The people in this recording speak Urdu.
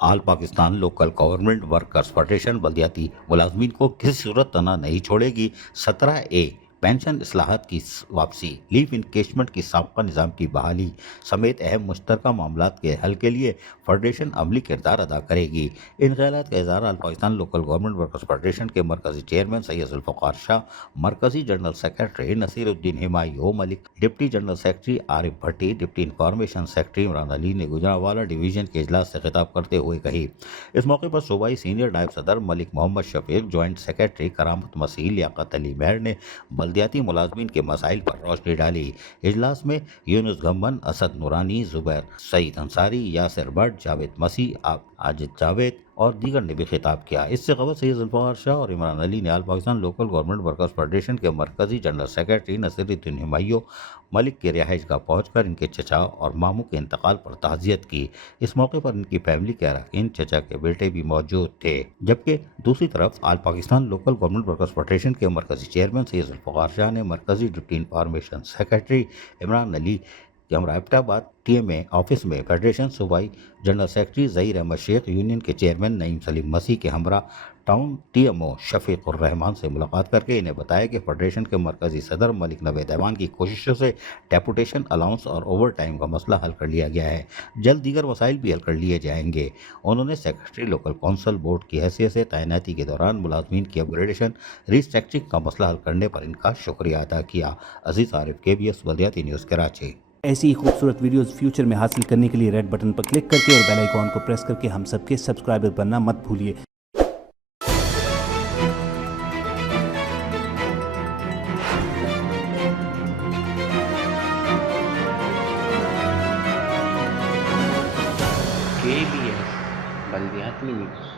آل Pakistan local government workers federation بلدیاتی ملازمین کو کسی صورت تنہا نہیں چھوڑے گی۔ 17A پینشن اصلاحات کی واپسی، لیو انکیشمنٹ کی سابقہ نظام کی بحالی سمیت اہم مشترکہ معاملات کے حل کے لیے فیڈریشن عملی کردار ادا کرے گی۔ ان خیالات کا اظہار all Pakistan local government workers federation کے مرکزی چیئرمین سید ذوالفقار شاہ، مرکزی جنرل سیکرٹری نصیر الدین ہمایوں ملک، ڈپٹی جنرل سیکرٹری عارف بھٹی، deputy information secretary Imran Ali نے گجرانوالہ ڈویژن کے اجلاس سے خطاب کرتے ہوئے کہی۔ اس موقع پر صوبائی سینئر نائب صدر ملک محمد شفیق، جوائنٹ سیکرٹری کرامت مسیح، لیاقت علی مہر نے بلدیاتی ملازمین کے مسائل پر روشنی ڈالی۔ اجلاس میں یونس گھمن، اسد نورانی، زبیر سعید انصاری، یاسر بٹ، جاوید مسیح، عاجز جاوید اور دیگر نے بھی خطاب کیا۔ اس سے قبل سید ذوالفقار شاہ اور عمران علی نے all Pakistan local government workers federation کے مرکزی جنرل سیکرٹری نصیر الدین ہمایوں ملک کی رہائش گاہ پہنچ کر ان کے چچا اور ماموں کے انتقال پر تعزیت کی۔ اس موقع پر ان کی فیملی کے اراکین، چچا کے بیٹے بھی موجود تھے، جبکہ دوسری طرف all Pakistan local government workers federation کے مرکزی چیئرمین سید ذوالفقار شاہ نے مرکزی deputy information secretary Imran Ali کے ہمراہ ایبٹ آباد TMA آفس میں فیڈریشن صوبائی general secretary Zaheer Ahmed Shaikh, union کے چیئرمین نعیم سلیم مسیح کے ہمراہ ٹاؤن TMO شفیق الرحمان سے ملاقات کر کے انہیں بتایا کہ فیڈریشن کے مرکزی صدر ملک نوید ایوان کی کوششوں سے ڈیپوٹیشن الاؤنس اور اوور ٹائم کا مسئلہ حل کر لیا گیا ہے، جلد دیگر مسائل بھی حل کر لیے جائیں گے۔ انہوں نے سیکرٹری لوکل کونسل بورڈ کی حیثیت سے تعیناتی کے دوران ملازمین کی اپ گریڈیشن ری اسٹرکچرنگ کا مسئلہ حل کرنے پر ان کا شکریہ ادا کیا۔ عزیز عارف، KBS بلدیاتی نیوز کراچی۔ ایسی ہی خوبصورت ویڈیوز فیوچر میں حاصل کرنے کے لیے ریڈ بٹن پر کلک کر کے اور بیل آئیکن کو پریس کر کے ہم سب کے سبسکرائبر بننا مت بھولیے۔ KBS بلدیاتی نیوز۔